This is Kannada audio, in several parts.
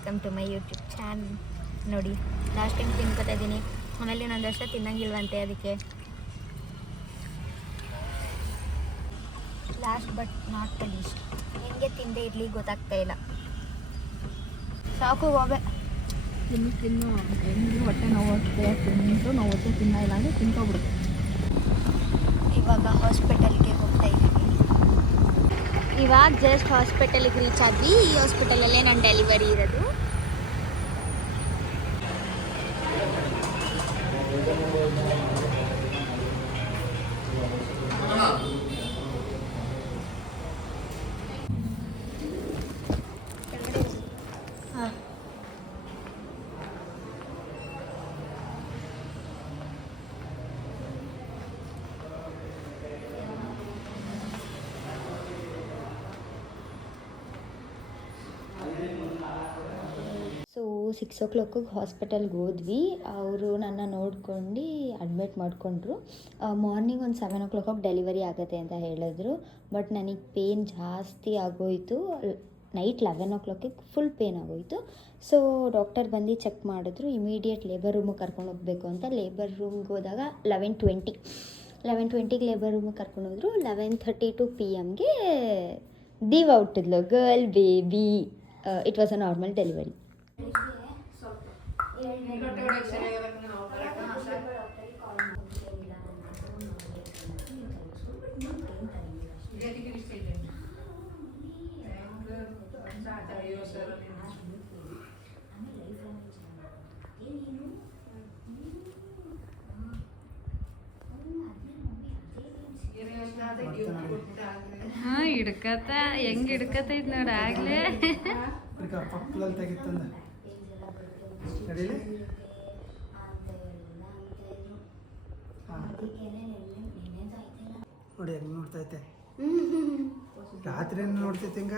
Welcome to my YouTube channel. ನೋಡಿ ಲಾಸ್ಟ್ ಟೈಮ್ ತಿನ್ಕೋತಾ ಇದ್ದೀನಿ, ಆಮೇಲೆ ಇನ್ನೊಂದಷ್ಟು ತಿನ್ನಂಗಿಲ್ವಂತೆ, ಅದಕ್ಕೆ last but not the least. ಹೆಂಗೆ ತಿಂದೆ ಇರಲಿ ಗೊತ್ತಾಗ್ತಾ ಇಲ್ಲ. ಸಾಕು ಗೋಬೆ ತಿನ್ನು ಹೆಂಗೆ ಹೊಟ್ಟೆ ನೋವುತ್ತೆ, ತಿನ್ನ ಇಲ್ಲ ಅಂದರೆ ತಿನ್ಕೊಬಿಡು. ಇವಾಗ ಹಾಸ್ಪಿಟಲ್ಗೆ ಹೋಗ್ತಾ ಇದ್ದೀವಿ. ಇವಾಗ ಜಸ್ಟ್ ಹಾಸ್ಪಿಟಲ್ಗೆ ರೀಚ್ ಆದ್ವಿ. ಈ ಹಾಸ್ಪಿಟಲಲ್ಲೇ ನನ್ನ ಡೆಲಿವರಿ ಇರೋದು. ಹಾಂ, ಸೊ 6 o'clock ಹಾಸ್ಪಿಟಲ್ಗೆ ಹೋದ್ವಿ. ಅವರು ನನ್ನ ನೋಡ್ಕೊಂಡು ಅಡ್ಮಿಟ್ ಮಾಡಿಕೊಂಡ್ರು. ಮಾರ್ನಿಂಗ್ ಒಂದು 7 o'clock ಡೆಲಿವರಿ ಆಗುತ್ತೆ ಅಂತ ಹೇಳಿದ್ರು. ಬಟ್ ನನಗೆ ಪೇನ್ ಜಾಸ್ತಿ ಆಗೋಯಿತು. ನೈಟ್ 11 o'clock ಫುಲ್ ಪೇನ್ ಆಗೋಯಿತು. ಸೊ ಡಾಕ್ಟರ್ ಬಂದು ಚೆಕ್ ಮಾಡಿದ್ರು. ಇಮಿಡಿಯೇಟ್ ಲೇಬರ್ ರೂಮಿಗೆ ಕರ್ಕೊಂಡು ಹೋಗಬೇಕು ಅಂತ. ಲೇಬರ್ ರೂಮ್ಗೆ ಹೋದಾಗ 11:20ಗೆ ಲೇಬರ್ ರೂಮಿಗೆ ಕರ್ಕೊಂಡು ಹೋದ್ರು. 11:32 PM ದೀವ್ ಔಟಿದ್ಲು girl baby. It was a normal delivery. ಹಾಂ, ಹಿಡ್ಕತ್ತ ಹೆಂಗೆ ಹಿಡ್ಕತೈತ್ ನೋಡಿ ಆಗ್ಲೇ. ನೋಡಿ ಹೆಂಗೆ ನೋಡ್ತೈತೆ, ರಾತ್ರಿ ನೋಡ್ತೈತೆ ಹಿಂಗ.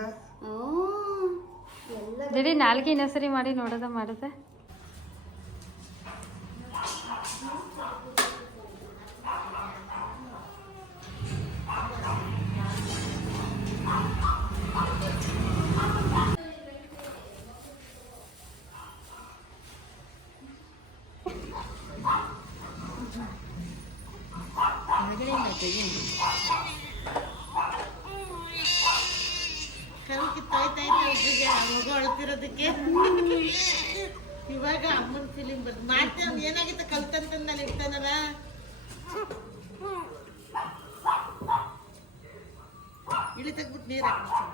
ಜಡಿ ನಾಲ್ಗೆ ಇನ್ನೊಂದ್ಸರಿ ಮಾಡಿ ಮಾಡೋದ. ಅಳ್ತಿರೋದಕ್ಕೆ ಇವಾಗ ಅಮ್ಮನ ಫಿಲಿಮ್ ಬಂದು ಮಾಡ್ತೇವೆ. ಏನಾಗಿತ್ತು ಕಲ್ತಂತಂದು ನಾನು ಇರ್ತಾನಲ್ಲ, ಇಳಿ ತೆಗ್ಬಿಟ್ಟು ನೀರು ಹಾಕಿಸ್ತೀನಿ.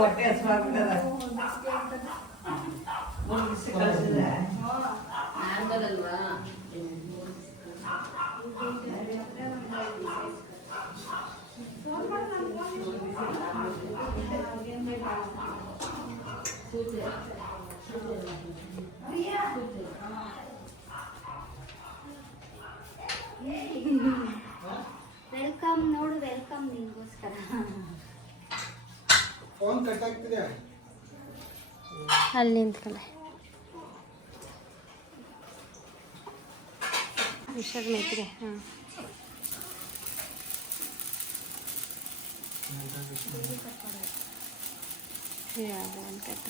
ಹೊಟ್ಟೆ ಹಸ್ವಾಗ್ಬಿಟ್ಟದ. ವೆಲ್ಕಮ್ ನೋಡು, ವೆಲ್ಕಮ್ ನಿಮಗೋಸ್ಕರ. ಫೋನ್ ಕಟ್ ಆಗ್ತಿದೆ. ಅಲ್ಲಿ ನಿಂತ್ಕಲೆ ಹುಷಾರು ನಿಂತಿದೆ. ಹಾಂ, ಯಾವುದು ಒಂದು ಕಟ್